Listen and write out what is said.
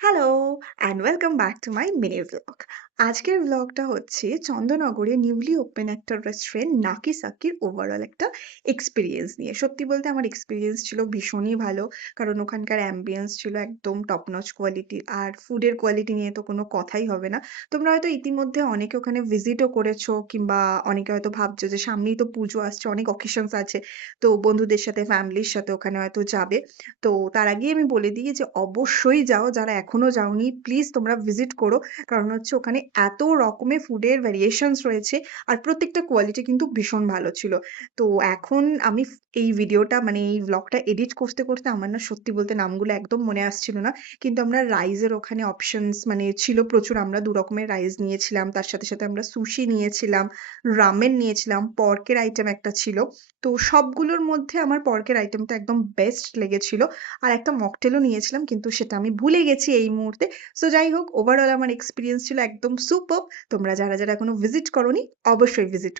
Hello and welcome back to my mini vlog. আজকের ভ্লগটা হচ্ছে চন্দননগরে newly open একটা restaurant নাকি সাকির ওভারঅল একটা এক্সপিরিয়েন্স নিয়ে। সত্যি বলতে আমার এক্সপিরিয়েন্স ছিল ভীষণই ভালো। কারণ ওখানকার অ্যাম্বিয়েন্স ছিল একদম টপ নচ কোয়ালিটির। আর ফুডের কোয়ালিটি নিয়ে তো কোনো কথাই হবে না। তোমরা হয়তো ইতিমধ্যে অনেকে ওখানে ভিজিটও করেছো কিংবা অনেকে হয়তো ভাবছো যে সামনেই তো পুজো আসছে, অনেক অকেশনস আছে। তো বন্ধুদের সাথে ফ্যামিলির সাথে ওখানে হয়তো যাবে। তো তার আগেই আমি বলে দিই যে অবশ্যই যাও, যারা এখনো যাওনি প্লিজ তোমরা ভিজিট করো। কারণ হচ্ছে ওখানে এত রকমের ফুডের ভ্যারিয়েশনস রয়েছে আর প্রত্যেকটা কোয়ালিটি কিন্তু ভীষণ ভালো ছিল। তো এখন আমি এই ভিডিওটা মানে এই ভ্লগটা এডিট করতে করতে আমার না সত্যি বলতে নামগুলো একদম মনে আসছিল না। কিন্তু আমরা রাইসের ওখানে অপশনস মানে ছিল প্রচুর, আমরা দু রকমের রাইস নিয়েছিলাম, তার সাথে সাথে আমরা সুশি নিয়েছিলাম, রামেন নিয়েছিলাম, পর্কের আইটেম একটা ছিল। তো সবগুলোর মধ্যে আমার পর্কের আইটেমটা একদম বেস্ট লেগেছিল। আর একটা মকটেলও নিয়েছিলাম কিন্তু সেটা আমি ভুলে গেছি এই মুহূর্তে। সো যাই হোক, ওভারঅল আমার এক্সপেরিয়েন্স ছিল একদম সুপারব। তোমরা যারা এখনো ভিজিট করোনি অবশ্যই ভিজিট